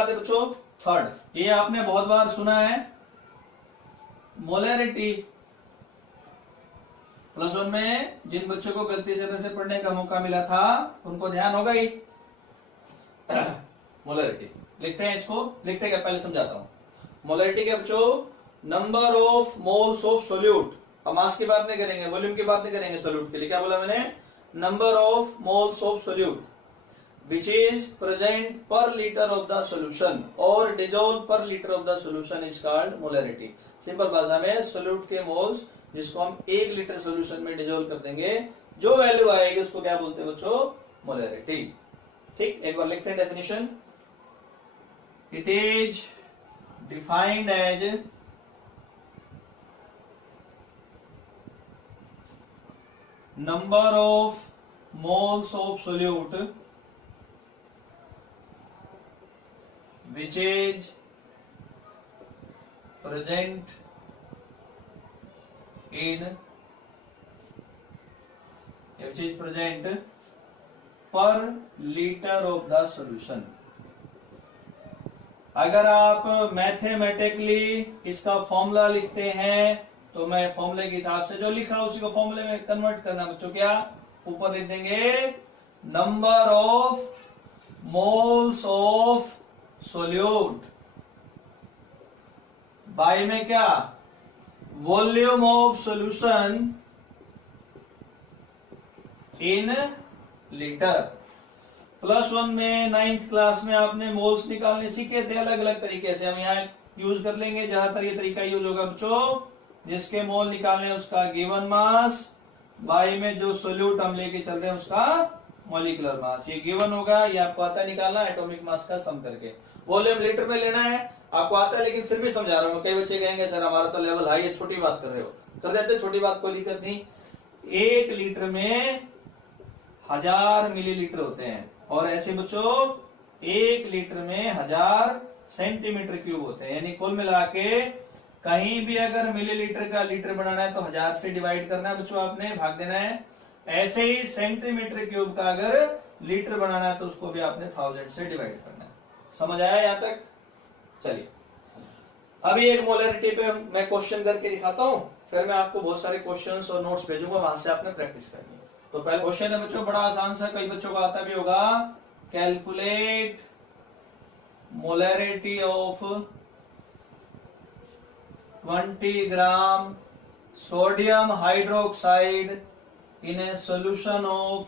बात है बच्चों थर्ड, ये आपने बहुत बार सुना है, मोलैरिटी। प्लस वन में जिन बच्चों को गलती से पढ़ने का मौका मिला था उनको ध्यान होगा ही। मोलैरिटी लिखते हैं, इसको लिखते क्या पहले समझाता हूं। मोलैरिटी के बच्चों number of moles of solute, अब मास की बात नहीं करेंगे, वॉल्यूम की बात नहीं करेंगे, सोल्यूट के लिए क्या बोला मैंने, number of moles of solute which is present per liter of the solution or dissolved per liter of the solution is called molarity। Simple भाषा में सोल्यूट के मोल्स जिसको हम 1 लीटर सोल्यूशन में डिजोल्व कर देंगे, जो वैल्यू आएगी उसको क्या बोलते हैं बच्चों, मोलैरिटी। ठीक, एक बार लिखते हैं definition. It is defined as number of moles of solute which is present per liter of the solution। अगर आप मैथमेटिकली इसका फॉर्मूला लिखते हैं तो मैं फॉर्मूले के हिसाब से जो लिखा उसी को फॉर्मूले में कन्वर्ट करना बच्चों, क्या ऊपर लिख देंगे number of moles of solute by में क्या volume of solution in litre. Plus one में 9th क्लास में आपने मोल्स निकालने सीखे थे अलग अलग तरीके से, हम यहाँ यूज कर लेंगे। ज्यादातर ये तरीका यूज होगा बच्चों, जिसके मोल निकालने उसका गिवन मास बाय में जो सोल्यूट हम लेके चल रहे हैं उसका मॉलिक्यूलर मास, ये गिवन होगा, ये आपको आता है निकालना एटॉमिक मास का सम करके। वॉल्यूम लीटर में लेना है आपको आता है, लेकिन फिर भी समझा रहा हूं। कई बच्चे कहेंगे सर हमारा तो लेवल हाई है, छोटी बात कर रहे हो, कर देते छोटी बात, कोई दिक्कत नहीं। 1 लीटर में 1000 मिलीलीटर होते हैं, और ऐसे बच्चों 1 लीटर में 1000 सेंटीमीटर क्यूब होते हैं, यानी कुल मिला के कहीं भी अगर मिलीलीटर का लीटर बनाना है तो 1000 से डिवाइड करना है बच्चों, आपने भाग देना है। ऐसे ही सेंटीमीटर क्यूब का अगर लीटर बनाना है तो उसको भी आपने 1000 से डिवाइड करना है। समझ आया यहां तक? चलिए अभी एक मोलैरिटी पे मैं क्वेश्चन करके दिखाता हूं, फिर मैं आपको बहुत सारे क्वेश्चंस और नोट्स भेजूंगा, वहां से आपने प्रैक्टिस करनी है। तो पहला क्वेश्चन है बच्चों बड़ा आसान सा, कई बच्चों का आता भी होगा। Calculate molarity of 20 gram sodium hydroxide in a solution of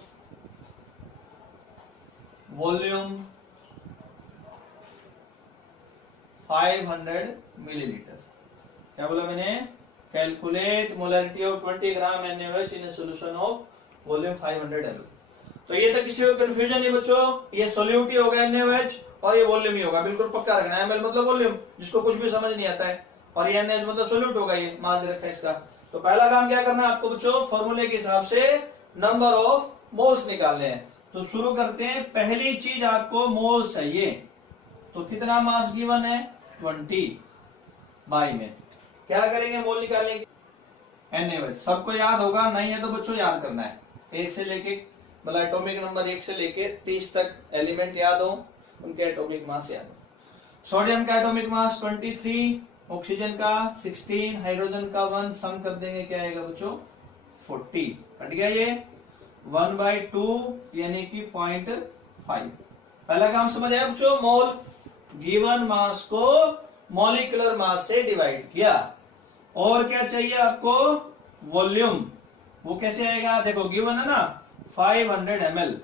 volume 500 millilitre. क्या बोला मैंने, calculate molarity of 20 gram NaOH in A solution of volume 500 ml। तो ये तो किसी को कंफ्यूजन नहीं बच्चों, ये सोल्यूट ही होगा NaOH और ये वॉल्यूम ही होगा, बिल्कुल पक्का रखना। ml मतलब वॉल्यूम, जिसको कुछ भी समझ नहीं आता है, और ये NaOH मतलब सोल्यूट होगा, ये मान रखा है इसका। तो पहला काम क्या करना है आपको बच्चों, फॉर्मूले के हिसाब से नंबर ऑफ मोल्स निकालने हैं। तो शुरू करते हैं, पहली चीज आपको मोल्स चाहिए। तो कितना मास गिवन है 20 बाई में क्या करेंगे, मोल निकालेंगे NaOH। सबको याद होगा, नहीं है तो बच्चों याद करना है। 1 से लेके मतलब एटॉमिक नंबर 1 से लेके 30 तक एलिमेंट याद हो, उनके एटॉमिक मास याद हो। सोडियम का एटॉमिक मास 23, ऑक्सीजन का 16, हाइड्रोजन का 1, सम कर देंगे क्या आएगा बच्चों 40। हट गया ये 1/2 यानी कि 0.5। पहला काम समझ आया बच्चों, मोल गिवन मास को मॉलिक्यूलर मास से डिवाइड किया। और क्या चाहिए आपको, वॉल्यूम। वो कैसे आएगा, देखो गिवन है ना 500 ml,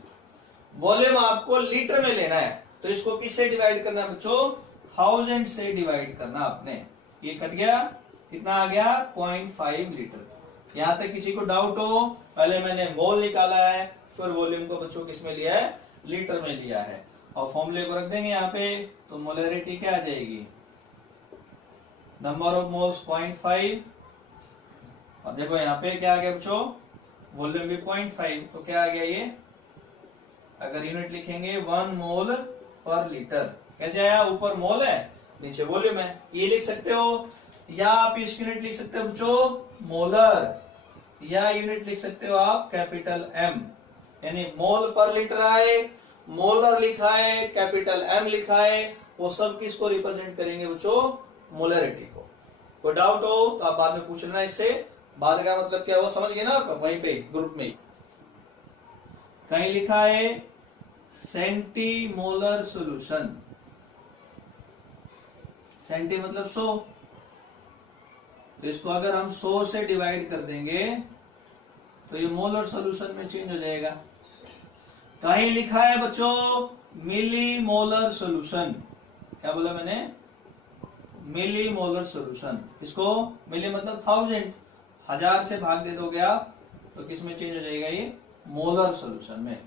वॉल्यूम आपको लीटर में लेना है, तो इसको किससे डिवाइड करना है बच्चों, 1000 से डिवाइड करना आपने। ये कट गया, कितना आ गया 0.5 लीटर। यहां तक किसी को डाउट हो, पहले मैंने मोल निकाला है, फिर वॉल्यूम को बच्चों किस में लिया है, लीटर में लिया है। और फॉर्मूले को रख देंगे यहाँ पे, तो मोलैरिटी क्या आ जाएगी, नंबर ऑफ मोल्स 0.5। और देखो यहाँ पे क्या आ गया बच्चों, वॉल्यूम भी 0.5, तो क्या आ गया ये, अगर यूनिट लिखेंगे 1 मोल पर लीटर। कैसे आया, ऊपर मोल है नीचे वॉल्यूम है, ये लिख सकते हो, या आप इसकी यूनिट लिख सकते हो बच्चों मोलर, या यूनिट लिख सकते हो आप कैपिटल M, यानी मोल पर लीटर आए, मोलर लिखा है, कैपिटल M लिखा है, वो सब किसको रिप्रेजेंट करेंगे बच्चों? मोलरिटी को। कोई डाउट हो तो आप बाद में पूछ लेना, इससे बाद का मतलब क्या वो समझ गए ना आप वहीं पे ग्रुप में। कहीं लिखा है सेंटीमोलर सॉल्यूशन, सेंटी मतलब 100, तो इसको अगर हम 100 से डिवाइड कर देंगे तो ये मोलर सॉल्यूशन में चेंज हो जाएगा। कहीं लिखा है बच्चों मिली मोलर सॉल्यूशन, क्या बोला मैंने? मिली मोलर सॉल्यूशन। इसको मिली मतलब 1000, 1000 से भाग दे दोगे आप तो किस में चेंज हो जाएगा? ये मोलर सॉल्यूशन में।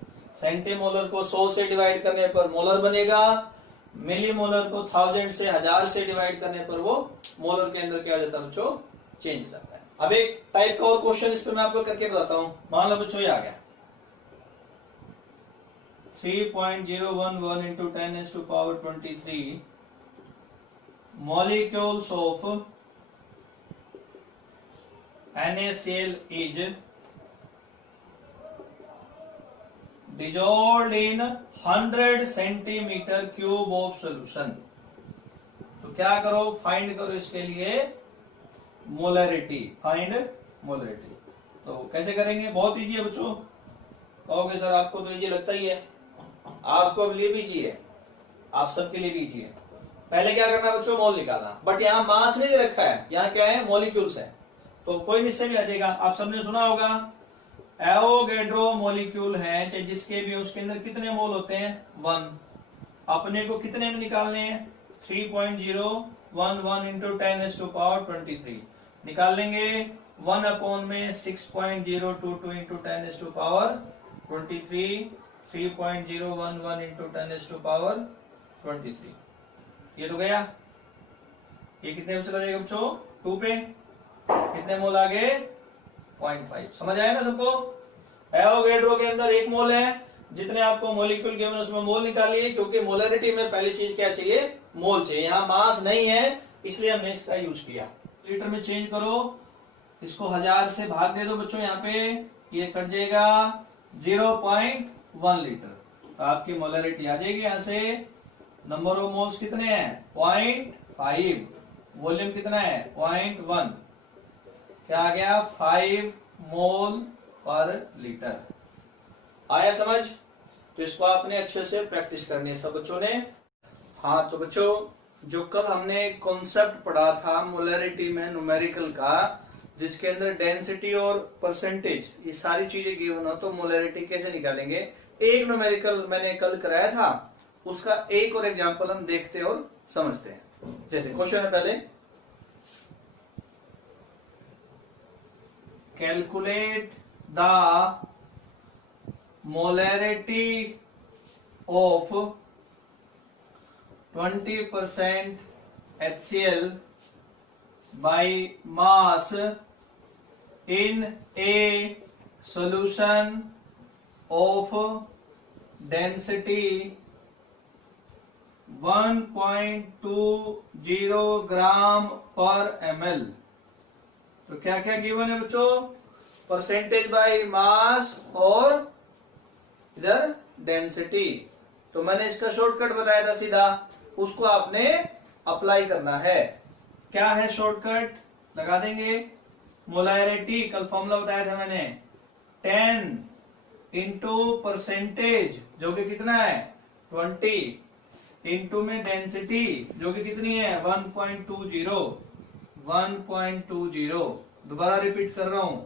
सेंटीमोलर को 100 से डिवाइड करने पर मोलर बनेगा, मिली मोलर को 1000 से 1000 से डिवाइड करने पर वो मोलर के अंदर क्या हो जाता है बच्चों? चेंज हो जाता है। अब एक टाइप का और क्वेश्चन इस पे मैं आपको करके बताता हूं। मान लो बच्चों ये आ गया 3.011 into 10⁻23 molecules of NaCl is dissolved in 100 centimetre cube of solution. तो क्या करो? फाइंड करो इसके लिए मोलरिटी, फाइंड मोलरिटी। तो कैसे करेंगे? बहुत इजी है बच्चों। कहोगे सर आपको तो इजी लगता ही है, आपको लिए भी इजी है, आप सबके लिए भी इजी है। पहले क्या करना है बच्चों? मोल निकालना। बट यहाँ मास नहीं दे रखा है, यहाँ क्या है? मॉलिक्यूल्स है, तो कोई निश्चय भी आ जाएगा। आप सबने सुना होगा एवोगैड्रो मॉलिक्यूल है, चाहे जिसके भी, उसके अंदर कितने मोल होते हैं? 1। अपने को कितने में निकालने हैं? 3.011 into 10⁻23 निकाल लेंगे। 1 अपॉन में 6.022 into 10⁻23, 3.011 into 10⁻23। ये तो गया। ये कितने में चला जाएगा बच्चों? 2 पे। कितने मोल आ गए? 0.5। समझ आया ना सबको? एवोगैड्रो के अंदर 1 मोल है, जितने आपको मॉलिक्यूल गिवन उसमें मोल निकालिए, क्योंकि मोलरिटी में पहली चीज क्या चाहिए? मोल चाहिए। यहाँ मास नहीं है इसलिए हमने इसका यूज किया। लीटर में चेंज करो, इसको 1000 से भाग दे दो बच्चों, यहाँ पे ये कट जाएगा 0.1 लीटर, तो आपकी मोलरिटी आ जाएगी। यहाँ से नंबर ऑफ मोल्स कितने हैं? 0.5। वॉल्यूम कितना है? 0.1। क्या आ गया? 5 मोल पर लीटर। आया समझ? तो इसको आपने अच्छे से प्रैक्टिस करनी है सब बच्चों ने। हाँ तो बच्चों, जो कल हमने कॉन्सेप्ट पढ़ा था मोलरिटी में न्यूमेरिकल का, जिसके अंदर डेंसिटी और परसेंटेज ये सारी चीजें गिवन हो, तो मोलरिटी कैसे निकालेंगे, एक न्यूमेरिकल मैंने कल कराया था, उसका एक और एग्जांपल हम देखते और समझते हैं। जैसे क्वेश्चन है पहले, calculate the molarity of 20% HCl by mass in a solution of density 1.20 ग्राम पर ml। तो क्या क्या गिवन है बच्चों? परसेंटेज बाय मास और इधर डेंसिटी। तो मैंने इसका शॉर्टकट बताया था सीधा, उसको आपने अप्लाई करना है। क्या है शॉर्टकट? लगा देंगे मोलरिटी, कल फॉर्मूला बताया था मैंने, 10 इंटू परसेंटेज जो कि कितना है? 20, इंटू में डेंसिटी जो कि कितनी है? 1.20। दोबारा रिपीट कर रहा हूं,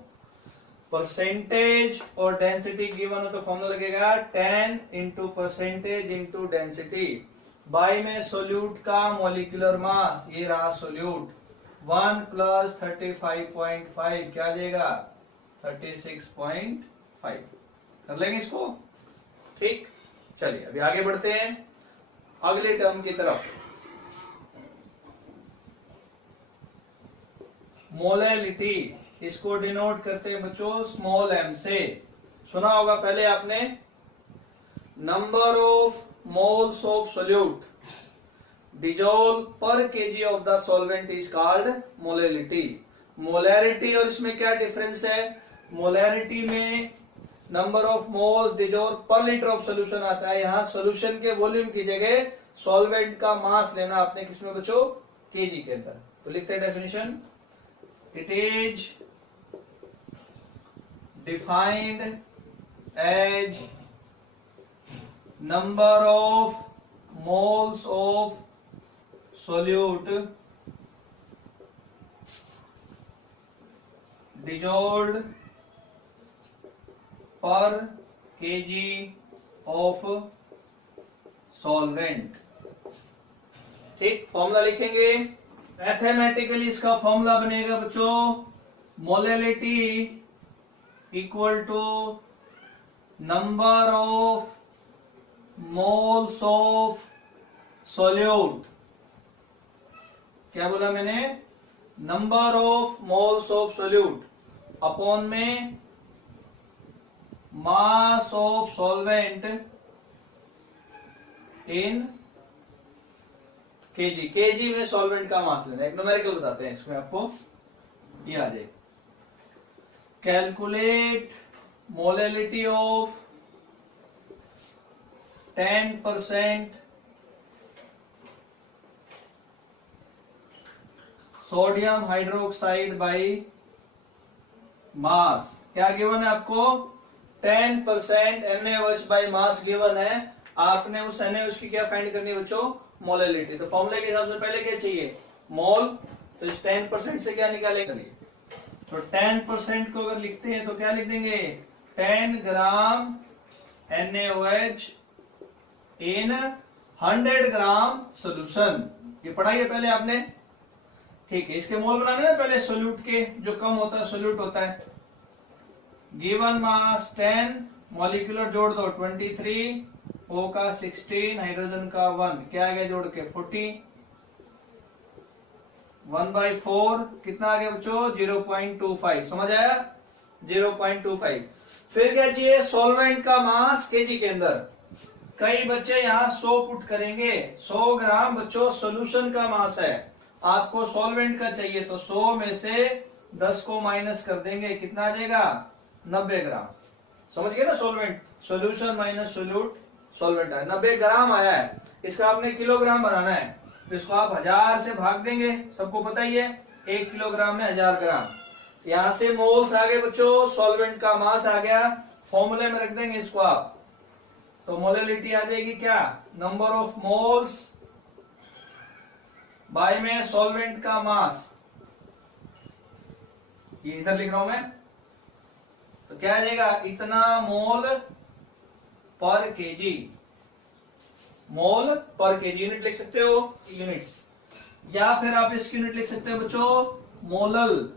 परसेंटेज और डेंसिटी गिवन हो तो फॉर्मूला लगेगा 10 into percentage into density, by में सोल्यूट का मॉलिक्यूलर मास, ये रहा सोल्यूट, 1 + 35.5 क्या देगा? 36.5। कर लेंगे इसको, ठीक। चलिए अभी आगे बढ़ते हैं अगले टर्म की तरफ। मोलरिटी, इसको डिनोट करते हैं बच्चों स्मॉल m से। सुना होगा पहले आपने, number of moles of solute dissolve per KG of the solvent is called molarity. Molarity और इसमें क्या डिफरेंस है? मोलरिटी में number of moles dissolve per litre of solution आता है, यहाँ सोल्यूशन के वॉल्यूम की जगह सॉल्वेंट का मास लेना आपने किसमें बच्चों, केजी के अंदर। तो लिखते हैं definition, it is defined as number of moles of solute dissolved per kg of solvent। ठीक, फॉर्मूला लिखेंगे। मैथमेटिकली इसका फॉर्मूला बनेगा बच्चों, molality equal to number of moles of solute. क्या बोला मैंने, number of moles of solute upon में mass of solvent in KG. KG में सॉल्वेंट का मास लेना, एक न्यूमेरिकल बताते हैं इसमें आपको, ये आ जाए। Calculate molality of 10% sodium hydroxide by mass. क्या गिवन है आपको, 10% NaOH बाई मास गिवन है। आपने उस NaOH की क्या फाइंड करनी है बच्चों, मोलैलिटी। तो फॉर्मूले के हिसाब से पहले क्या चाहिए, मोल। तो इस 10% से क्या निकालेंगे, तो 10% को अगर लिखते हैं तो क्या लिख देंगे, 10 ग्राम NaOH इन 100 ग्राम सोल्यूशन। ये पढ़ाई है पहले आपने, ठीक है। इसके मोल बनाने ना पहले सोल्यूट के, जो कम होता है सोल्यूट होता है। गिवन मास 10, मॉलिक्यूलर जोड़ दो 23, O का 16, हाइड्रोजन का 1, क्या आ गया जोड़ के 40, 1/4 कितना आ गया बच्चों, 0.25। समझ आया, 0.25। फिर क्या चाहिए, सॉल्वेंट का मास केजी के अंदर। कई बच्चे यहाँ 100 पुट करेंगे, 100 ग्राम बच्चों सोल्यूशन का मास है, आपको सॉल्वेंट का चाहिए। तो 100 में से 10 को माइनस कर देंगे, कितना आ जाएगा, 90 ग्राम। समझ गए ना, solvent solution minus solute, solvent है 90 ग्राम आया है। इसका आपने किलोग्राम बनाना है, तो इसको आप 1000 से भाग देंगे, सबको पता ही है 1 किलोग्राम में 1000 ग्राम। यहां से मोल्स आ गए बच्चों, सॉल्वेंट का मास आ गया, फॉर्मूले में रख देंगे इसको आप। तो मोलैलिटी आ जाएगी क्या, नंबर ऑफ मोल्स बाय में सॉल्वेंट का मास। ये इधर लिख रहा हूं मैं, तो क्या आ जाएगा, इतना मोल पर केजी। मोल पर केजी यूनिट लिख सकते हो, यूनिट, या फिर आप इसकी यूनिट लिख सकते हो बच्चों मोलल,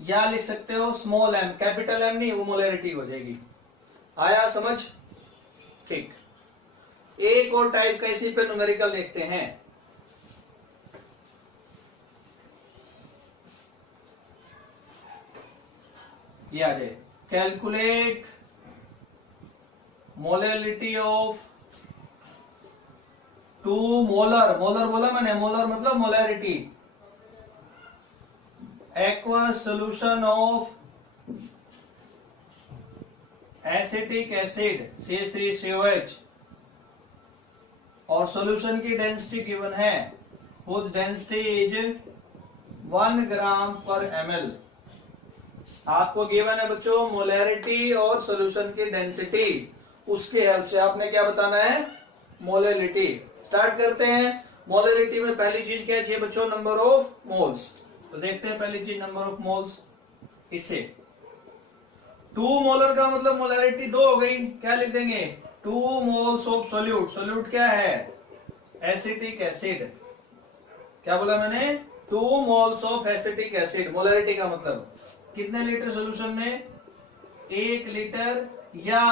या लिख सकते हो स्मॉल m, कैपिटल M नहीं, वो मोलैरिटी हो जाएगी। आया समझ, ठीक। एक और टाइप का इसी पे न्यूमेरिकल देखते हैं। ये आ जाए, calculate molality of 2 molar, molar बोला मैंने, मोलर मतलब molarity, aqueous solution of acetic acid CH3COH, और सॉल्यूशन की डेंसिटी गिवन है, whose density is 1 ग्राम पर ml। आपको गिवन है बच्चों मोलैरिटी और सॉल्यूशन की डेंसिटी, उसके हेल्प से आपने क्या बताना है, मोलैलिटी। स्टार्ट करते हैं। मोलैलिटी में पहली चीज क्या चाहिए बच्चों, नंबर ऑफ मोल्स। तो देखते हैं पहली चीज नंबर ऑफ मोल्स। इससे 2 मोलर का मतलब मोलैरिटी 2 हो गई, क्या लिख देंगे, 2 मोल्स ऑफ सोल्यूट। सोल्यूट क्या है, एसिटिक एसिड। क्या बोला मैंने, 2 moles of acetic acid. Molarity का मतलब कितने लीटर सोल्यूशन में, 1 लीटर, या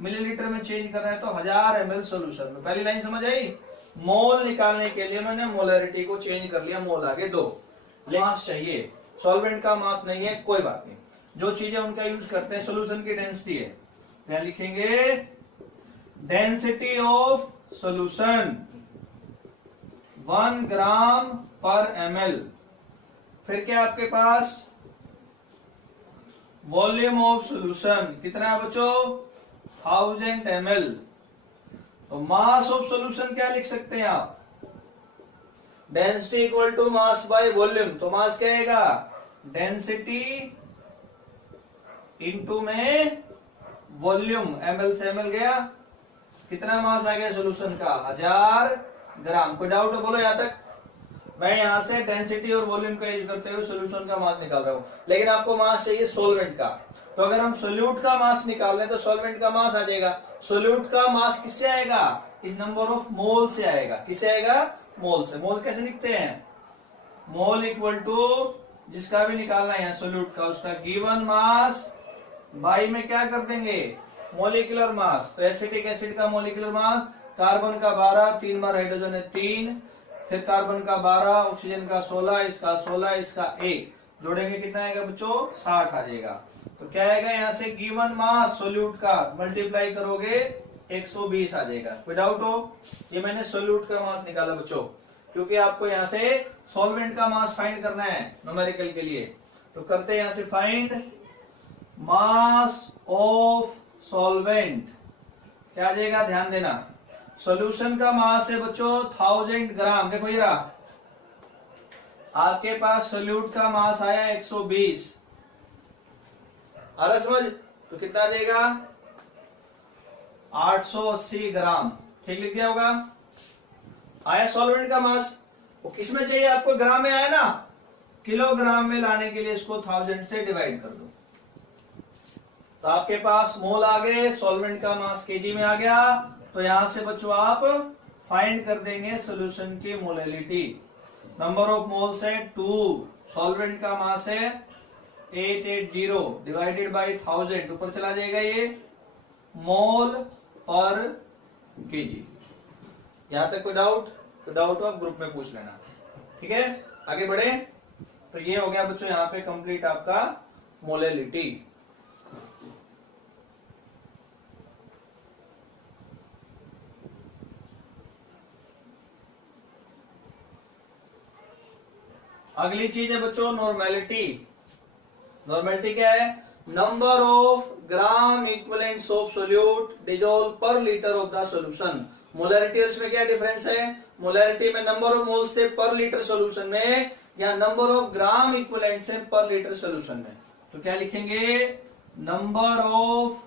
मिलीलीटर में चेंज करना है तो 1000 ml सोल्यूशन में। पहली लाइन समझ आई। मोल निकालने के लिए मैंने मोलैरिटी को चेंज कर लिया, मोल आगे 2। मास चाहिए, सॉल्वेंट का मास नहीं है, कोई बात नहीं, जो चीजें उनका यूज करते हैं, सोल्यूशन की डेंसिटी है। क्या लिखेंगे, डेंसिटी ऑफ सोल्यूशन 1 ग्राम पर ml। फिर क्या आपके पास, वॉल्यूम ऑफ सोल्यूशन कितना है बच्चों, 1000 ml। तो मास ऑफ सॉल्यूशन क्या लिख सकते हैं आप, density equal to mass by volume. तो मास क्या आएगा, डेंसिटी इनटू में वॉल्यूम, ml से ml गया, कितना मास आ गया सॉल्यूशन का, 1000 ग्राम। कोई डाउट है बोलो यहां तक। मैं यहां से डेंसिटी और वॉल्यूम का यूज करते हुए सॉल्यूशन का मास निकाल रहा हूं, लेकिन आपको मास चाहिए सॉल्वेंट का। तो अगर हम सोल्यूट का मास निकाल रहे हैं तो सॉल्वेंट का मास आ जाएगा। सोल्यूट का मास किससे आएगा, इस नंबर ऑफ मोल से आएगा। किससे आएगा, मोल से। मोल कैसे लिखते हैं, मोल इक्वल टू जिसका भी निकालना है सोल्यूट का, उसका गिवन मास बाई में क्या कर देंगे, मोलिकुलर मास। तो एसिटिक एसिड का मोलिकुलर मास, कार्बन का 12, 3 बार हाइड्रोजन है 3, फिर कार्बन का 12, ऑक्सीजन का 16, इसका 16, इसका 1, जोड़ेंगे कितना आएगा बच्चों, 60 आ जाएगा। तो क्या आएगा यहाँ से, गिवन मास सोल्यूट का मल्टीप्लाई करोगे 120 आ जाएगा। कोई डाउट हो, ये मैंने सोल्यूट का मास निकाला बच्चों, क्योंकि आपको यहाँ से सॉल्वेंट का मास फाइंड करना है न्यूमेरिकल के लिए। तो करते हैं यहाँ से फाइंड मास ऑफ सॉल्वेंट, क्या आ जाएगा, ध्यान देना। सॉल्यूशन का मास है बच्चों 1000 ग्राम। देखो ये रहा, आपके पास सोल्यूट का मास आया 120, आ रहा समझ। तो कितना आ जाएगा, 880 ग्राम। ठीक लिख दिया होगा। आया सॉल्वेंट का मास, वो किस में चाहिए आपको, ग्राम में आया ना, किलोग्राम में लाने के लिए इसको 1000 से डिवाइड कर दो। तो आपके पास मोल आ गए, सॉल्वेंट का मास केजी में आ गया। तो यहां से बच्चों आप फाइंड कर देंगे सॉल्यूशन की मोलैलिटी। नंबर ऑफ मोल्स है 2, सॉल्वेंट का मास है 880 डिवाइडेड बाय 1000, ऊपर चला जाएगा ये मोल पर केजी। यहां तक कोई डाउट, तो डाउट आप ग्रुप में पूछ लेना। ठीक है, आगे बढ़े। तो ये हो गया बच्चों यहाँ पे कंप्लीट आपका मोलैलिटी। अगली चीज है बच्चों नॉर्मेलिटी। नॉर्मेलिटी क्या है, number of gram equivalent of solute dissolve per litre of the solution. Molarity और इसमें क्या डिफरेंस है, मोलैरिटी में नंबर ऑफ मोल्स थे पर लीटर सॉल्यूशन में, या नंबर ऑफ ग्राम इक्विवेलेंट से पर लीटर सॉल्यूशन में। तो क्या लिखेंगे, number of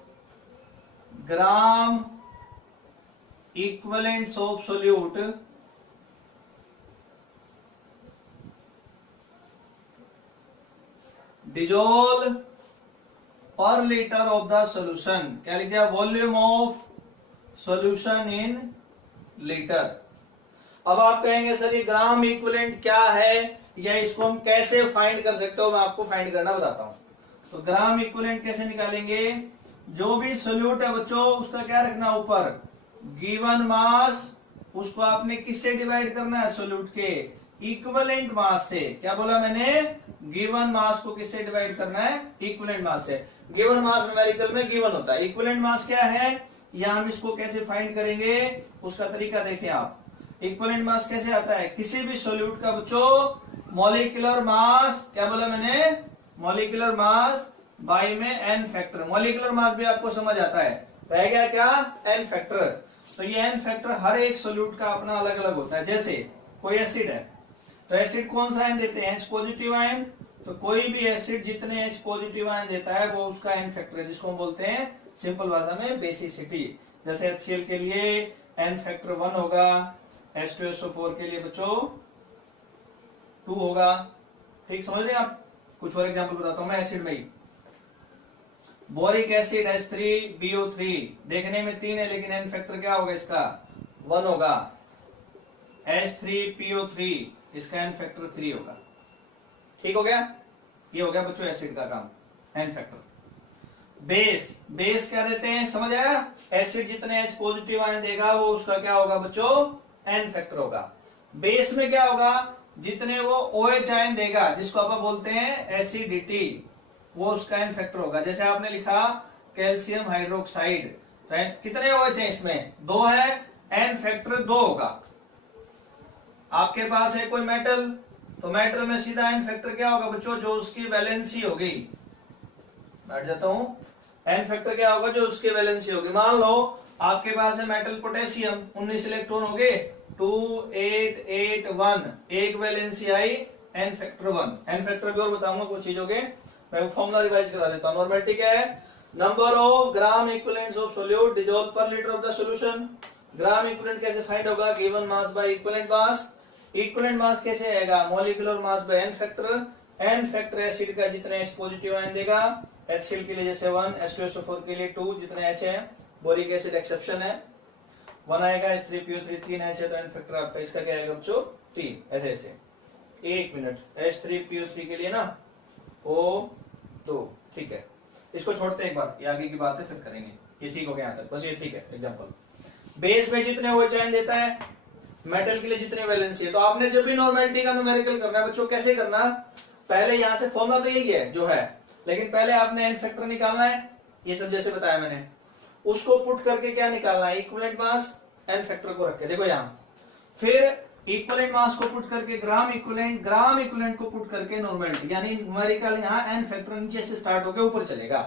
gram equivalent of solute dissolve per litre of the solution. क्या लिख दिया, volume of solution in litre. अब आप कहेंगे सर ये ग्राम इक्विवेलेंट क्या है, या इसको हम कैसे फाइंड कर सकते हो, मैं आपको फाइंड करना बताता हूं। तो ग्राम इक्विवेलेंट कैसे निकालेंगे, जो भी सोल्यूट है बच्चों उसका क्या रखना ऊपर, गिवन मास, उसको आपने किससे डिवाइड करना है, सोल्यूट के इक्विवेलेंट मास से। क्या बोला मैंने, गिवन मास को किससे डिवाइड करना है, इक्विवेलेंट मास से। गिवन मास न्यूमेरिकल में गिवन होता है, इक्विवेलेंट मास क्या है, या हम इसको कैसे फाइंड करेंगे उसका तरीका देखें आप। इक्विवेलेंट मास कैसे आता है, किसी भी सोल्यूट का बच्चों मॉलिक्यूलर मास, क्या बोला मैंने, मॉलिक्यूलर मास बाई में एन फैक्टर। मॉलिक्यूलर मास भी आपको समझ आता है, रह गया क्या, एन फैक्टर। तो ये एन फैक्टर हर एक सोल्यूट का अपना अलग अलग होता है। जैसे कोई एसिड है, तो एसिड कौन सा आयन देते हैं, H पॉजिटिव आयन। तो कोई भी एसिड जितने H पॉजिटिव आयन देता है वो उसका एन फैक्टर है, जिसको हम बोलते हैं सिंपल भाषा में बेसिसिटी। जैसे HCl के लिए एन फैक्टर 1 होगा, H2SO4 के लिए बच्चों 2 होगा। ठीक समझ रहे हैं आप। कुछ और एग्जांपल बताता हूं मैं एसिड में ही। बोरिक एसिड H3BO3 देखने में 3 है, लेकिन एन फैक्टर क्या होगा इसका, 1 होगा। H3PO3 इसका एन फैक्टर 3 होगा। ठीक हो गया, ये हो गया बच्चों एसिड का काम, एन फैक्टर। बेस, बेस क्या देते हैं, समझ आया, एसिड जितने H पॉजिटिव आयन देगा वो उसका क्या होगा बच्चों, एन फैक्टर होगा। बेस में क्या होगा, जितने वो OH आयन देगा, जिसको आप बोलते हैं एसिडिटी, वो उसका एन फैक्टर होगा। जैसे आपने लिखा कैल्शियम हाइड्रोक्साइड, कितने OH है इसमें, 2 है, एन फैक्टर 2 होगा। आपके पास है कोई मेटल, तो मेटल में सीधा एन फैक्टर क्या होगा बच्चों, जो उसकी वैलेंसी होगी। बैठ जाता हूं, एन फैक्टर क्या होगा, जो उसकी वैलेंसी होगी। मान लो आपके पास है मेटल पोटेशियम, 19 इलेक्ट्रॉन हो गए, 2 8 8 1, एक वैलेंसी आई n फैक्टर 1। n फैक्टर भी और बताऊंगा कुछ चीजों के, मैं फॉर्मूला रिवाइज करा देता हूं। नॉर्मलिटी क्या है? Number of gram equivalents of solute dissolve per litre of the solution. Gram equivalent कैसे फाइंड होगा? Given mass by equivalent mass. Equivalent mass कैसे आएगा? Molecular mass by n factor. n factor acid का जितने H positive ion देगा, HCl के लिए जैसे 1, H2SO4 के लिए 2, जितने H है, बोरिक एसिड एक्सेप्शन है, 1 आएगा, H3PO3 3 H है, तो n फैक्टर आपका इसका क्या आएगा बच्चों? 3। ऐसे ऐसे 1 मिनट, H3PO3 के लिए ना O2, ठीक है। इसको छोड़ते हैं एक बार, ये आगे की बात है फिर करेंगे। ये ठीक हो गया यहाँ तक, बस ये ठीक है। एग्जांपल, बेस में जितने OH आयन देता है, मेटल के लिए जितने वैलेंसी है। तो आपने जब भी नॉर्मेलिटी का न्यूमेरिकल करना है बच्चों, कैसे करना? पहले यहां से फॉर्मूला तो यही है जो है, लेकिन पहले आपने n फैक्टर निकालना है, ये सब जैसे बताया मैंने। उसको पुट करके क्या निकालना है? इक्विवेलेंट मास n फैक्टर को रख के, देखो यहां, फिर इक्विवेलेंट मास को पुट करके ग्राम इक्विवेलेंट को पुट करके नॉर्मेलिटी, यानी न्यूमेरिकल यहाँ n फैक्टर नीचे से स्टार्ट होकर ऊपर चलेगा।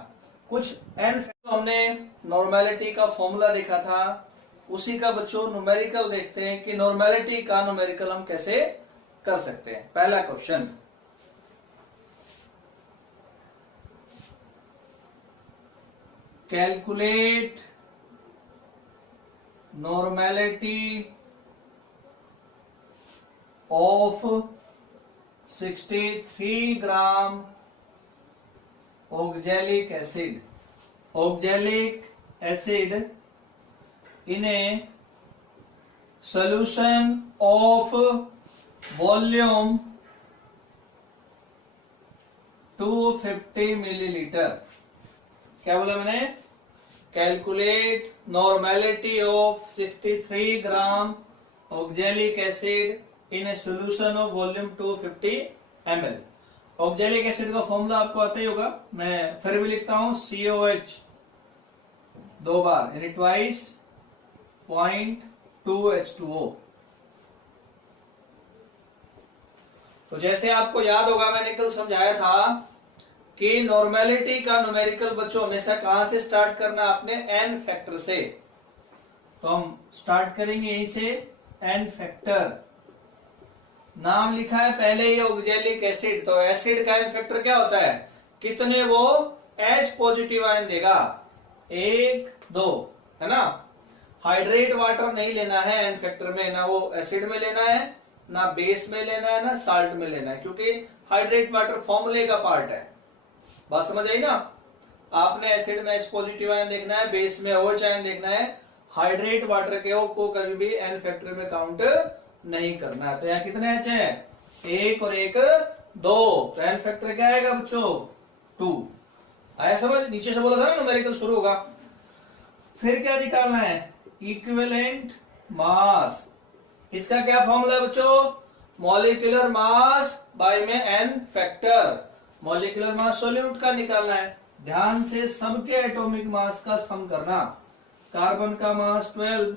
कुछ n फैक्टर हमने नॉर्मेलिटी का फॉर्मूला देखा था, उसी का बच्चों न्यूमेरिकल देखते हैं कि नॉर्मेलिटी का न्यूमेरिकल हम कैसे कर सकते हैं। पहला question, calculate normality of 63 gram oxalic acid in a solution of volume 250 millilitre. क्या बोला मैंने? Calculate normality of 63 gram oxalic acid in a solution of volume 250 ml। Oxalic acid का फॉर्मूला आपको आता ही होगा, मैं फिर भी लिखता हूं, COH 2 बार यानी ट्वाइस 0.2 H2O। तो जैसे आपको याद होगा, मैंने कल समझाया था कि नॉर्मेलिटी का न्यूमेरिकल बच्चों हमेशा कहां से स्टार्ट करना? अपने n फैक्टर से। तो हम स्टार्ट करेंगे यहीं से, n फैक्टर। नाम लिखा है पहले ये ऑक्जेलिक एसिड, तो एसिड का n फैक्टर क्या होता है? कितने वो H पॉजिटिव आयन देगा? 1 2, है ना। हाइड्रेट वाटर नहीं लेना है n फैक्टर में, ना वो एसिड में लेना है, ना बेस में लेना है, ना साल्ट में लेना है, क्योंकि हाइड्रेट वाटर फॉर्मूले का पार्ट है। बात समझ आई ना? आपने एसिड में H पॉजिटिव आयन देखना है, बेस में OH आयन देखना है, हाइड्रेट वाटर के को कभी भी n फैक्टर में काउंट नहीं करना है। तो यहाँ कितने H है? 1 और 1 2, तो n फैक्टर क्या आएगा बच्चों? 2 आया समझ? नीचे से बोला था ना न्यूमेरिकल शुरू होगा। फिर क्या निकालना है? Equivalent mass. इसका क्या फॉर्मूला बच्चों? मॉलिक्यूलर मास बाय में n factor. Molecular mass solute का निकालना है, ध्यान से सबके एटॉमिक मास का सम करना। कार्बन का मास 12,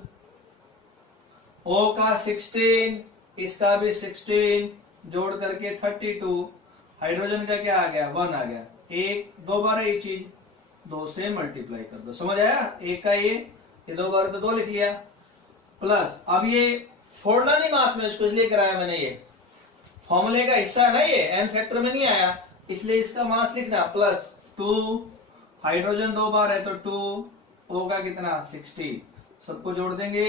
O का 16, इसका भी 16, जोड़ करके 32। हाइड्रोजन का क्या आ गया? 1 आ गया। 1 2 बार ये चीज 2 से मल्टीप्लाई कर दो, समझ आया? 1 का ये 2 बार तो 2 लिख लिया, प्लस अब ये छोड़ना नहीं मास में, इसको इसलिए कराया मैंने, ये फॉर्मूले का हिस्सा है ना, ये n फैक्टर में नहीं आया, इसलिए इसका मास लिखना, प्लस 2। हाइड्रोजन 2 बार है तो 2, O का कितना? 60, सबको जोड़ देंगे,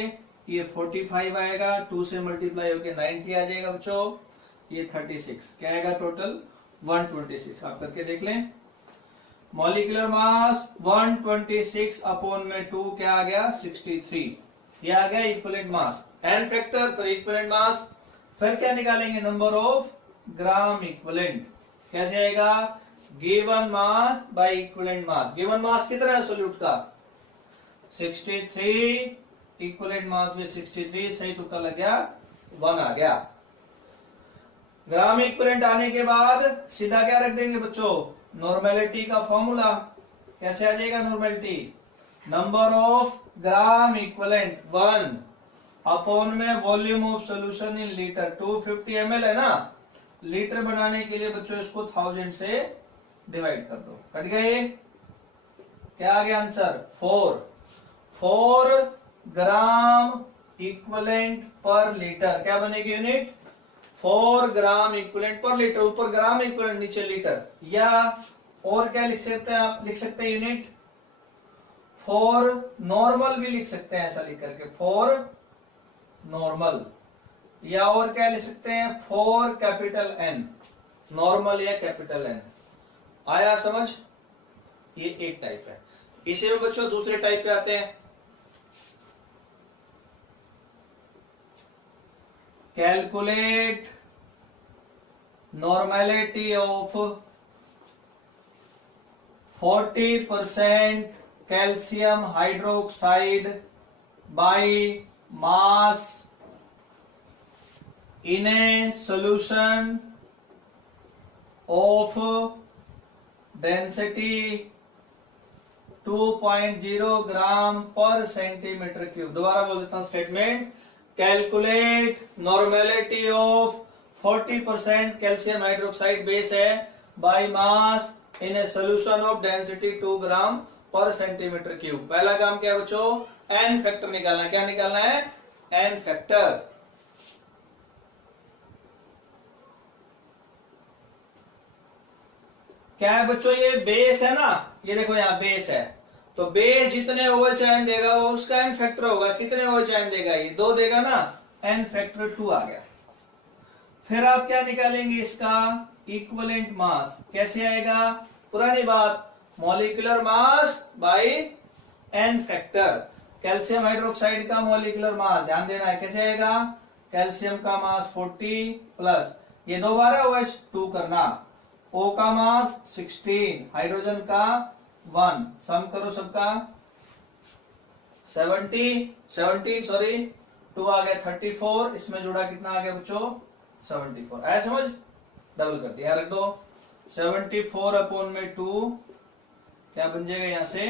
ये 45 आएगा, 2 से मल्टीप्लाई होके 90 आ जाएगा बच्चों, ये 36, क्या आएगा टोटल? 126। आप करके देख लें। मॉलिक्यूलर मास 126 अपॉन में 2 क्या आ गया? 63। ये आ गया इक्विवेलेंट मास। n फैक्टर पर इक्विवेलेंट मास। फिर क्या निकालेंगे? Number of gram equivalent. कैसे आएगा? Given mass by equivalent mass. Given mass कितना है सॉल्यूट का? 63, इक्विवेलेंट मास में 63, सही तुक्का लग गया, 1 आ गया। ग्राम इक्विवेलेंट आने के बाद सीधा क्या रख देंगे बच्चों? नॉर्मेलिटी का फॉर्मूला। कैसे आ जाएगा normality? Number of gram equivalent 1 upon में volume of solution in litre. 250 ml है ना, लीटर बनाने के लिए बच्चों इसको 1000 से डिवाइड कर दो। कट गया ये? क्या आ गया आंसर? 4। 4 ग्राम इक्विवेलेंट पर लीटर। क्या बनेगी यूनिट? 4 ग्राम इक्विवेलेंट पर लीटर। ऊपर ग्राम इक्विवेलेंट, नीचे लीटर। या और क्या लिख सकते हैं आप? लिख सकते हैं यूनिट 4 नॉर्मल भी लिख सकते हैं, ऐसा लिख करके 4 नॉर्मल। या और क्या लिख सकते हैं? 4 कैपिटल एन, नॉर्मल या कैपिटल एन। आया समझ? ये एक टाइप है। इसी में बच्चों दूसरे टाइप पे आते हैं। Calculate normality of 40% calcium hydroxide by mass in a solution of density 2.0 gram per centimetre cube. दोबारा बोल देता हूं statement. Calculate normality of 40% calcium hydroxide base है by mass in a solution of density 2 gram per centimetre cube. पहला काम क्या है बच्चों? एन फैक्टर निकालना है। क्या निकालना है? N factor. क्या है बच्चों? ये बेस है ना, ये देखो यहाँ बेस है। तो बेस जितने ओवल चाइन देगा वो उसका एन फैक्टर होगा। कितने ओवल चाइन देगा? ये 2 देगा ना, एन फैक्टर 2 आ गया। फिर आप क्या निकालेंगे? इसका इक्विवेलेंट मास। कैसे आएगा? पुरानी बात, molecular mass by N factor. Calcium hydroxide का मॉलिक्यूलर मास ध्यान देना है, कैसे आएगा? कैल्शियम का मास 40 प्लस ये 2 बार होगा 2 करना, O का मास 16, हाइड्रोजन का 1, सम करो सबका 17 सॉरी 2 आ गया 34, इसमें जुड़ा कितना आ गया बच्चों? 74। ऐसा समझ? डबल कर दिया, रख दो 74 अपॉन में 2 क्या बन जाएगा यहां से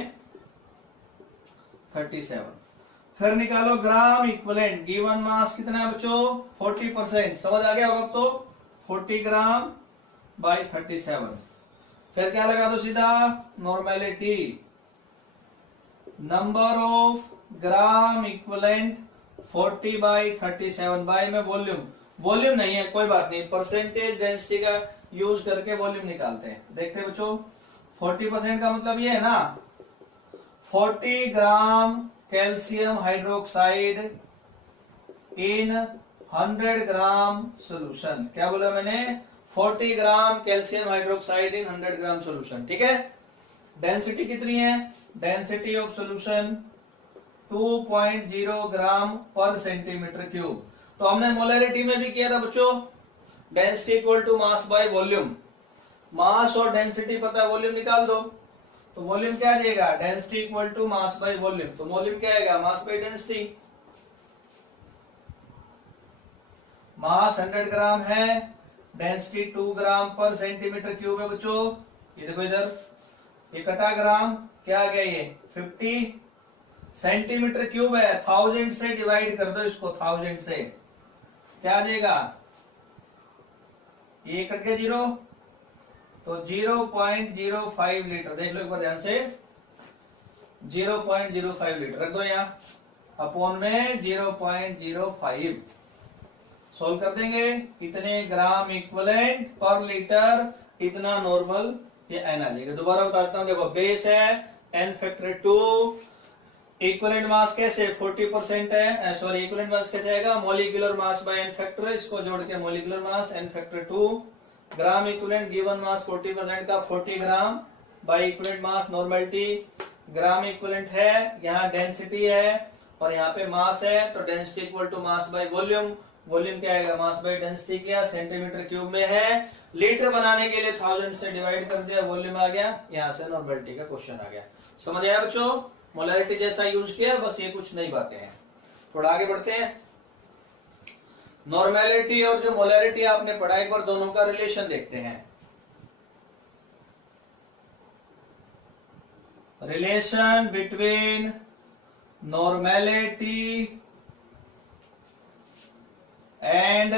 37। फिर निकालो ग्राम इक्विवेलेंट। गिवन मास कितना है बच्चों? 40%। समझ आ गया होगा अब तो? 40 ग्राम बाय 37। फिर क्या लगा दो सीधा? Normality, number of gram equivalent 40 by 37 by में वॉल्यूम। वॉल्यूम नहीं है, कोई बात नहीं, परसेंटेज डेंसिटी का यूज करके वॉल्यूम निकालते हैं। देखते हैं बच्चों, 40% का मतलब ये है ना 40 ग्राम कैल्शियम हाइड्रोक्साइड इन 100 ग्राम सोल्यूशन। क्या बोला मैंने? 40 ग्राम कैल्शियम हाइड्रोक्साइड इन 100 ग्राम सोल्यूशन। ठीक है। डेंसिटी कितनी है? Density of solution 2.0 gram per centimetre cube. तो हमने मोलरिटी में भी किया था बच्चों, density equal to mass by volume. Mass और डेंसिटी पता है, वॉल्यूम निकाल दो। तो वॉल्यूम क्या आ जाएगा? Density equal to mass by volume. तो वॉल्यूम क्या आएगा? Mass by density. मास 100 ग्राम है, density 2 gram per centimetre cube है बच्चों। ये देखो इधर, ये कटा ग्राम, क्या आ गया? ये 50 सेंटीमीटर क्यूब है। 1000 से डिवाइड कर दो इसको, 1000 से क्या आ जाएगा? ये कट गया 0, तो 0.05 लीटर। देख लो एक बार ध्यान से, 0.05 लीटर रख दो यहाँ अपॉन में 0.05। सोल्व कर देंगे, इतने ग्राम इक्विवेलेंट पर लीटर, इतना नॉर्मल, ये एन आ जाएगा। दोबारा बताता हूं, देखो बेस है एन फैक्टर 2, इक्विवेलेंट मास कैसे 40% है, सॉरी इक्विवेलेंट मास कैसे आएगा? Molecular mass by N factor, इसको जोड़ के molecular mass N factor 2, gram equivalent given mass 40% का 40 gram by equivalent mass. Normality, gram equivalent है, यहाँ डेंसिटी है और यहाँ पे मास है, तो density equal to mass by volume. Volume क्या आएगा? मास बाय डेंसिटी किया, सेंटीमीटर क्यूब में है। लीटर बनाने के लिए 1000 से डिवाइड कर दिया, वॉल्यूम आ गया। यहाँ से नॉर्मेलिटी का क्वेश्चन आ गया। समझ आया बच्चों? मोलरिटी जैसा यूज किया, बस ये कुछ नई बातें हैं। थोड़ा आगे बढ़ते हैं। नॉर्मेलिटी और जो मोलरिटी आपने पढ़ा, एक बार दोनों का रिलेशन देखते हैं। Relation between normality and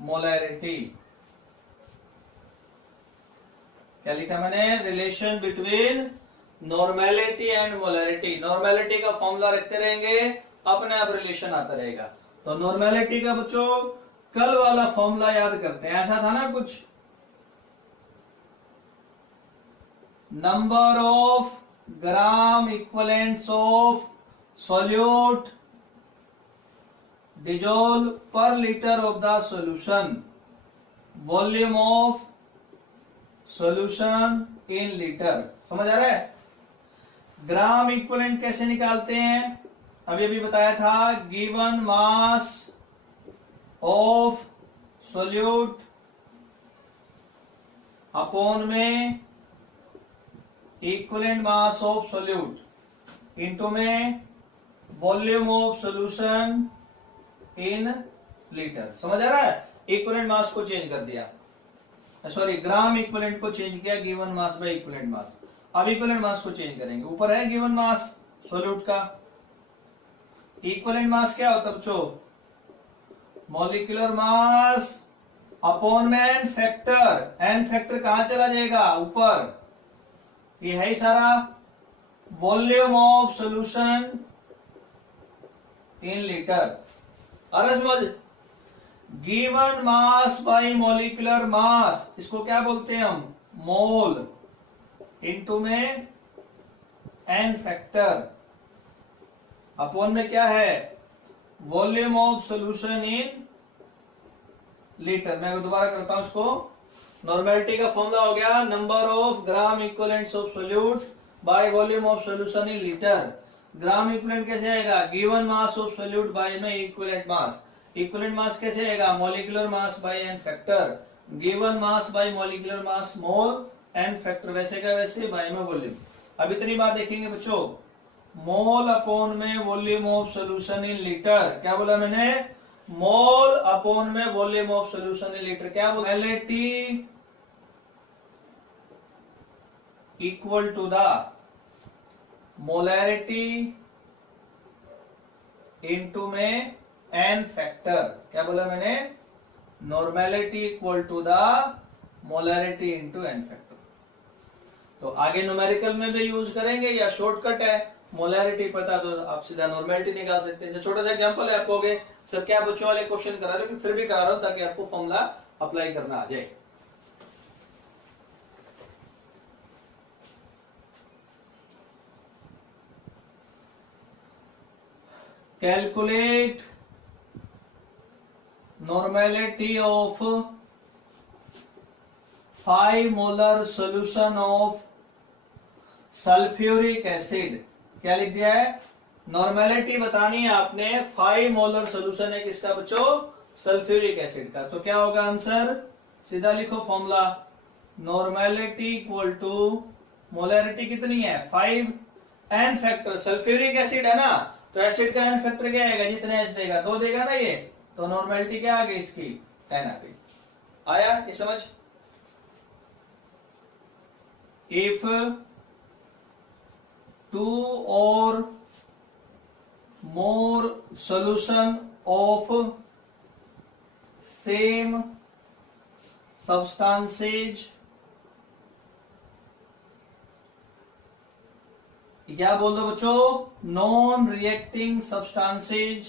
molarity. क्या लिखा मैंने? Relation between normality and molarity. Normality का फॉर्मूला रखते रहेंगे, अपने आप रिलेशन आता रहेगा। तो नॉर्मेलिटी का बच्चों कल वाला फॉर्मूला याद करते हैं, ऐसा था ना कुछ, number of gram equivalents of solute dissolve per litre of the solution, volume of solution in litre. समझ आ रहा है? ग्राम इक्विवेलेंट कैसे निकालते हैं? अभी अभी बताया था, given mass of solute upon में equivalent mass of solute into में volume of solution in litre. समझ आ रहा है? इक्विवेलेंट मास को चेंज कर दिया, सॉरी ग्राम इक्विवेलेंट को चेंज किया गिवन मास बाय इक्विवेलेंट मास। अब इक्विवेलेंट मास को चेंज करेंगे, ऊपर है गिवन मास सॉल्यूट का, इक्विवेलेंट मास क्या होता है बच्चों? मॉलिक्यूलर मास अपॉन में एन फैक्टर। एन फैक्टर कहां चला जाएगा? ऊपर। ये है ही सारा volume of solution in litre. अरे समझ, गिवन मास बाय मॉलिक्यूलर मास, इसको क्या बोलते हैं हम? मोल इनटू में एन फैक्टर, अपॉन में क्या है? Volume of solution in litre. मैं दोबारा करता हूं इसको। नॉर्मेलिटी का फॉर्मूला हो गया number of gram equivalents of solute by volume of solution in litre. Gram equivalent कैसे आएगा? Given mass of solute by में इक्विवेलेंट मास। इक्विवेलेंट मास कैसे आएगा? Molecular mass by N factor. Given mass by molecular mass mole N factor, वैसे का वैसे bye में volume. अब इतनी बात देखेंगे बच्चों, मोल अपॉन में volume of solution in litre. क्या बोला मैंने? मोल अपॉन में volume of solution in litre. क्या बोला? Molarity equal to the molarity into में एन फैक्टर। क्या बोला मैंने? Normality equal to the molarity into N factor. तो आगे न्यूमेरिकल में भी यूज करेंगे या शॉर्टकट है, मोलैरिटी पता तो आप सीधा नॉर्मेलिटी निकाल सकते हैं। छोटा सा एग्जांपल है, आप कहोगे सर क्या बच्चों वाले क्वेश्चन करा रहे हो, लेकिन फिर भी करा रहा हूं ताकि आपको फॉर्मूला अप्लाई करना आ जाए। Calculate normality of 5 molar solution of sulphuric acid. क्या लिख दिया है? नॉर्मेलिटी बतानी है आपने 5 मोलर सॉल्यूशन है किसका बच्चों? सल्फ्यूरिक एसिड का। तो क्या होगा आंसर? सीधा लिखो formula, normality equal to molarity कितनी है? 5 एन फैक्टर। सल्फ्यूरिक एसिड है ना, तो एसिड का एन फैक्टर क्या आएगा? जितने एच देगा 2 देगा ना ये, तो नॉर्मेलिटी क्या आ गई इसकी? 10 आ गई। आया ये समझ? If 2 or more solution of same substances या बोल दो बच्चों नॉन रिएक्टिंग सब्सटेंसेज।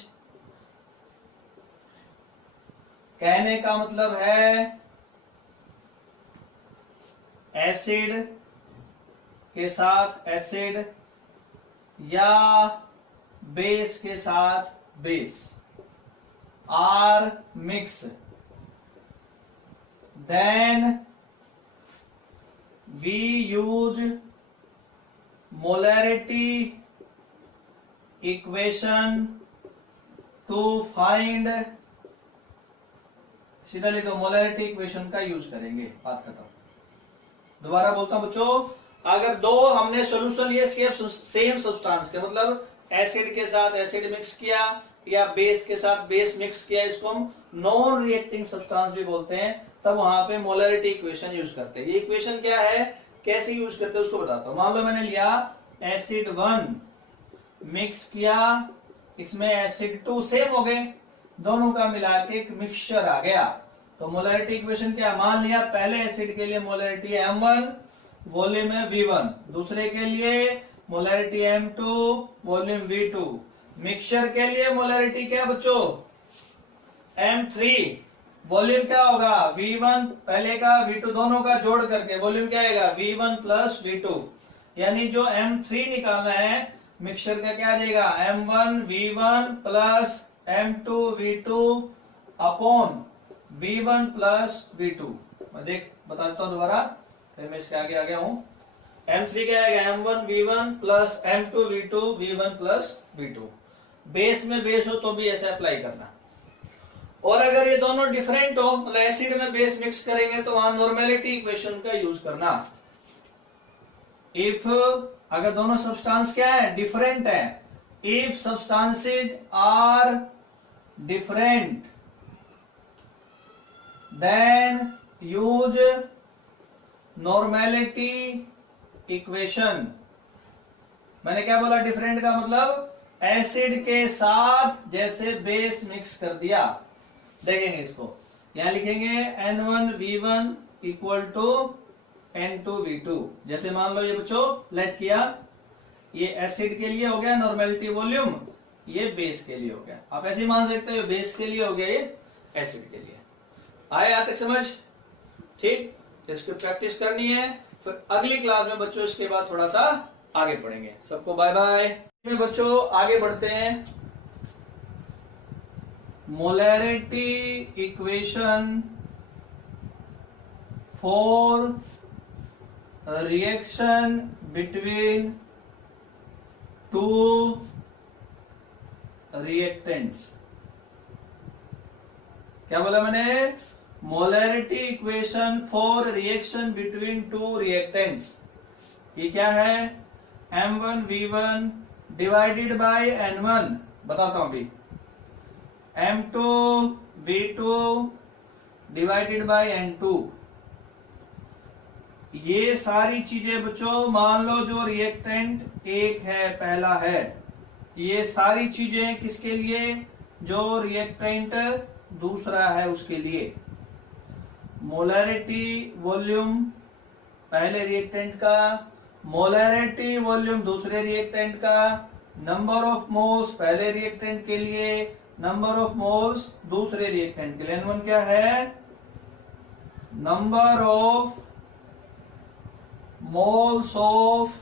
कहने का मतलब है एसिड के साथ एसिड या बेस के साथ base are mix, then we use molarity equation to find, सीधा लिखो मोलैरिटी इक्वेशन का यूज करेंगे। बात खत्म। दोबारा बोलता हूं बच्चों, अगर दो हमने सॉल्यूशन लिए सेम सब्सटेंस के, मतलब एसिड के साथ एसिड मिक्स किया या बेस के साथ बेस मिक्स किया, इसको हम नॉन रिएक्टिंग सब्सटेंस भी बोलते हैं, तब वहां पे मोलैरिटी इक्वेशन यूज करते हैं। ये इक्वेशन क्या है, कैसे यूज करते हैं उसको बताता हूं। मान लो मैंने लिया एसिड 1 मिक्स किया, इसमें एसिड 2 सेम हो गए, दोनों का मिला के एक मिक्सचर आ गया, तो मोलैरिटी इक्वेशन क्या? मान लिया पहले एसिड के लिए मोलैरिटी है M1, वॉल्यूम है V1, दूसरे के लिए molarity M2, volume V2। Mixture के लिए मोलैरिटी क्या बच्चों, M3, वॉल्यूम क्या होगा V1 पहले का V2 दोनों का जोड़ करके वॉल्यूम क्या आएगा V1 प्लस V2। यानी जो M3 निकालना है मिक्सचर का क्या आ जाएगा M1 V1 plus M2 V2 upon V1 plus V2। मैं बता देता हूं दोबारा, फिर मैं इसके आगे आ गया हूं। M3 क्या आएगा M1 V1 plus M2 V2 V1 plus V2। Base में बेस हो तो भी ऐसे अप्लाई करना, और अगर ये दोनों डिफरेंट हो मतलब एसिड में बेस मिक्स करेंगे तो वहां नॉर्मेलिटी इक्वेशन का यूज करना। इफ अगर दोनों सब्सटेंस क्या है डिफरेंट है, if substances are different then use normality equation. मैंने क्या बोला, डिफरेंट का मतलब एसिड के साथ जैसे बेस मिक्स कर दिया। देखेंगे इसको, यहां लिखेंगे N1V1 इक्वल टू N2V2। जैसे मान लो ये बच्चों लेट किया, ये एसिड के लिए हो गया नॉर्मेलिटी वॉल्यूम, ये बेस के लिए हो गया। आप ऐसे मान सकते हो बेस के लिए हो गया, ये एसिड के लिए। आए यहां तक समझ? ठीक, इसकी प्रैक्टिस करनी है, फिर अगली क्लास में बच्चों इसके बाद थोड़ा सा आगे पढ़ेंगे। सबको बाय बाय। बच्चों आगे बढ़ते हैं, molarity equation for reaction between two reactants. क्या बोला मैंने? Molarity equation for reaction between two reactants. ये क्या है? M1V1 डिवाइडेड बाय N1, बताता हूं अभी, M2V2 डिवाइडेड बाय N2। ये सारी चीजें बच्चों मान लो जो रिएक्टेंट एक है पहला है, ये सारी चीजें किसके लिए? जो रिएक्टेंट दूसरा है उसके लिए। मोलैरिटी वॉल्यूम पहले रिएक्टेंट का, मोलैरिटी वॉल्यूम दूसरे रिएक्टेंट का, नंबर ऑफ मोल्स पहले रिएक्टेंट के लिए, नंबर ऑफ मोल्स दूसरे रिएक्टेंट के लिए। N1 क्या है? Number of moles of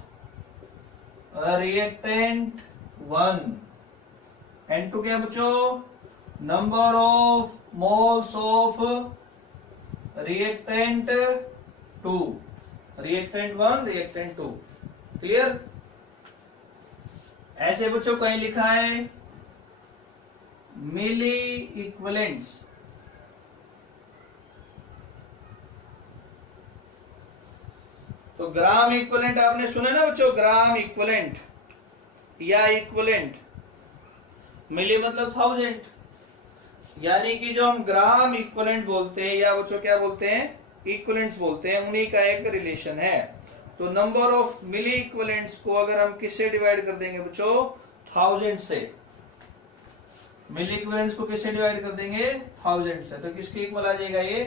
reactant 1। N2 क्या बच्चों? Number of moles of reactant 2। Reactant 1 reactant 2। Clear? ऐसे बच्चों कहीं लिखा है मिली इक्विवेलेंट्स। तो ग्राम इक्विवेलेंट आपने सुने ना बच्चों, ग्राम इक्विवेलेंट या इक्विवेलेंट। मिली मतलब 1000, यानी कि जो हम ग्राम इक्विवेलेंट बोलते हैं या बच्चों क्या बोलते हैं, इक्विवेलेंट्स बोलते हैं, उन्हीं का एक रिलेशन है। तो नंबर ऑफ मिली इक्विवेलेंट्स को अगर हम किससे डिवाइड कर देंगे बच्चों? 1000 से। मिली इक्विवेलेंट्स को किससे डिवाइड कर देंगे? 1000 से। तो किसके इक्वल आ जाएगा ये?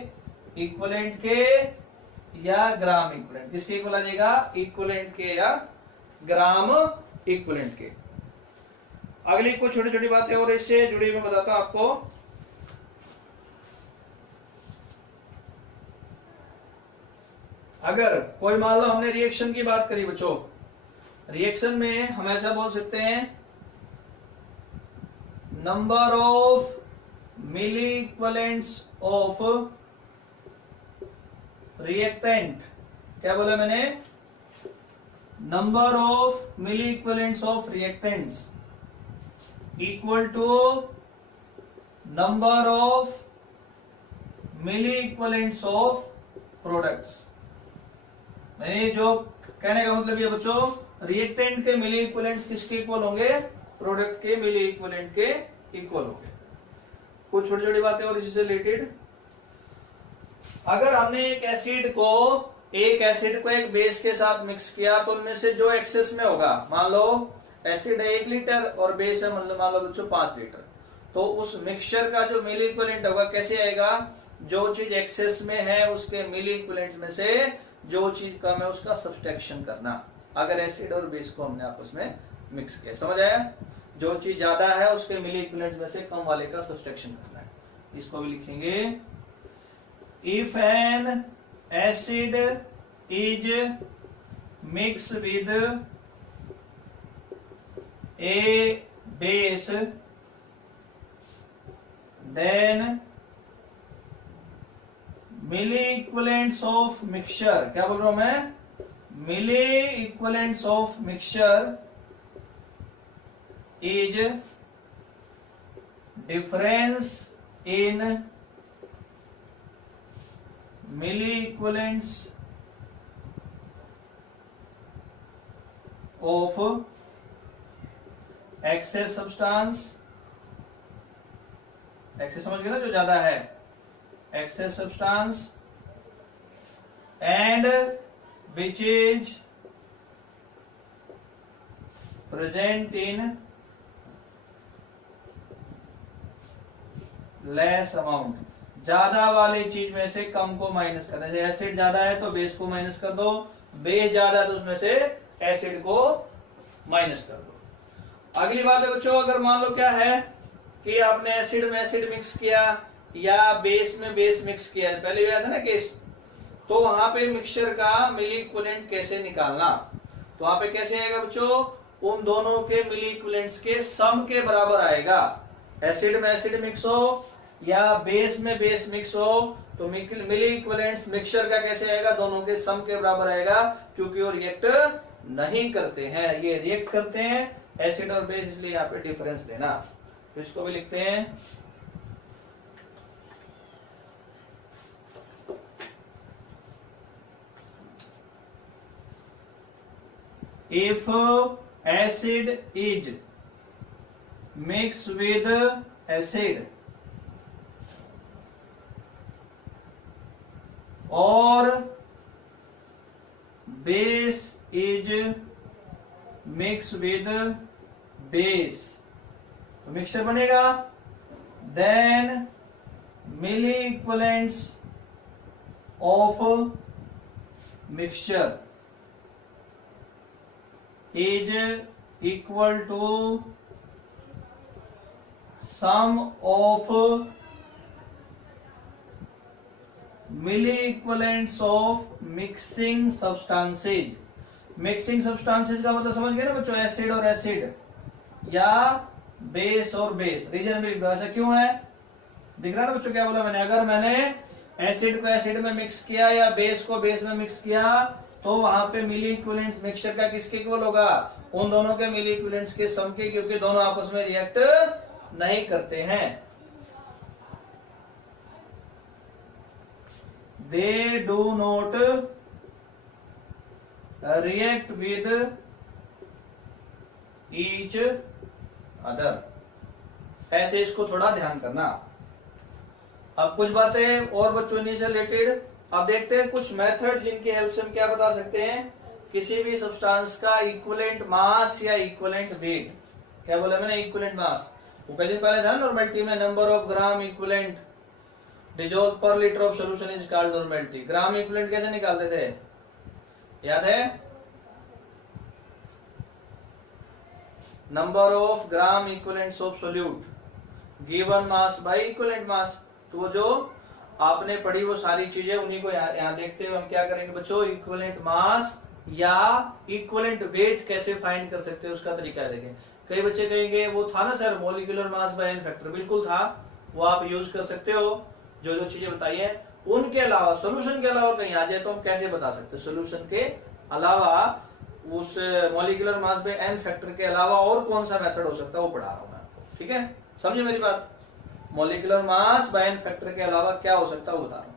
इक्विवेलेंट के या ग्राम इक्विवेलेंट? किसके इक्वल आ जाएगा? इक्विवेलेंट के या ग्राम इक्विवेलेंट के। अगली कुछ छोटी छोटी बातें और इससे जुड़ी हुई बताता हूं आपको। अगर कोई मान लो हमने रिएक्शन की बात करी बच्चों, रिएक्शन में हम ऐसा बोल सकते हैं number of milli equivalents of reactant. क्या बोला मैंने? Number of milli equivalents of reactants equal to number of milli equivalents of products. जो कहने का मतलब ये बच्चों, रिएक्टेंट के मिली इक्विवेलेंट्स किसके इक्वल होंगे? प्रोडक्ट के मिली इक्विवेलेंट के इक्वल होंगे। कुछ छोटी छोटी बातें और इसी से रिलेटेड। अगर हमने एक एसिड को एक बेस के साथ मिक्स किया तो उनमें से जो एक्सेस में होगा, मान लो एसिड है 1 लीटर और बेस है मान लो बच्चों 5 लीटर, तो उस मिक्सचर का जो मिली इक्विवेलेंट होगा कैसे आएगा? जो चीज एक्सेस में है उसके मिली इक्विवेलेंट में से जो चीज कम है उसका सब्सट्रैक्शन करना, अगर एसिड और बेस को हमने आपस में मिक्स किया। समझ आया? जो चीज ज्यादा है उसके मिली इक्विवेलेंट में से कम वाले का सब्सट्रैक्शन करना है। इसको भी लिखेंगे, if an acid is mix with a base then milli equivalents of mixture, क्या बोल रहा हूं मैं, milli equivalents of mixture is difference in milli equivalents of excess substance, excess समझ गए ना, जो ज्यादा है, excess substance and which is present in less amount। ज्यादा वाली चीज में से कम को माइनस करना, जैसे एसिड ज्यादा है तो बेस को माइनस कर दो, बेस ज्यादा है तो उसमें से एसिड को माइनस कर दो। अगली बात है बच्चों, अगर मान लो क्या है कि आपने एसिड में एसिड मिक्स किया या बेस में बेस मिक्स किया है, पहले भी आया था ना केस, तो वहां पे मिक्सचर का मिली इक्विवेलेंट कैसे निकालना, तो वहां पे कैसे आएगा बच्चों, उन दोनों के मिली इक्विवेलेंट्स के सम के बराबर आएगा। एसिड में एसिड मिक्स हो या बेस में बेस मिक्स हो तो मिली इक्विवेलेंट्स मिक्सचर का कैसे आएगा, दोनों के सम के बराबर आएगा, क्योंकि वो रिएक्ट नहीं करते हैं, ये रिएक्ट करते हैं एसिड और बेस, इसलिए यहाँ पे डिफरेंस लेना। तो इसको भी लिखते हैं, if acid is mixed with acid or base is mixed with base, तो मिक्सचर बनेगा, then milli equivalents of mixture is equal to sum of milli equivalents of mixing substances। Mixing substances का मतलब समझ गए ना बच्चों, एसिड और acid या बेस और बेस। रीजन में ऐसा क्यों है, दिख रहा है ना बच्चों क्या बोला मैंने, अगर मैंने एसिड को एसिड में मिक्स किया या बेस को बेस में मिक्स किया तो वहां पे मिली इक्विवेलेंट्स मिक्सचर का किसके इक्वल होगा, उन दोनों के मिली इक्विवेलेंट्स के सम के, क्योंकि दोनों आपस में रिएक्ट नहीं करते हैं। They do not react with each other, ऐसे इसको थोड़ा ध्यान करना। अब कुछ बातें और बच्चों इन्हीं से रिलेटेड अब देखते हैं, कुछ मेथड जिनकी हेल्प से हम क्या बता सकते हैं, किसी भी सब्सटेंस का इक्विवेलेंट मास या इक्विवेलेंट वेट। क्या बोला मैंने, इक्विवेलेंट मास, वो कई दिन पहले था नॉर्मेलिटी में, number of gram equivalent dissolve per litre of solution is called normality. Gram equivalent कैसे निकालते थे, याद है, number of gram equivalents of solute given mass by equivalent mass. तो वो जो आपने पढ़ी वो सारी चीजें उन्हीं को यहाँ देखते हुए हम क्या करेंगे बच्चों, इक्विवेलेंट मास या इक्विवेलेंट वेट कैसे फाइंड कर सकते हैं उसका तरीका देखें। कई बच्चे कहेंगे वो था ना sir molecular mass by N factor, बिल्कुल था, वो आप यूज कर सकते हो, जो जो चीजें बताई है। उनके अलावा सोल्यूशन के अलावा कहीं आ जाए तो हम कैसे बता सकते हैं, सोल्यूशन के अलावा उस molecular mass by N factor के अलावा और कौन सा मेथड हो सकता है वो पढ़ा रहा हूं मैं, ठीक है, समझे मेरी बात। Molecular mass by N factor के अलावा क्या हो सकता है वो बता रहा हूं।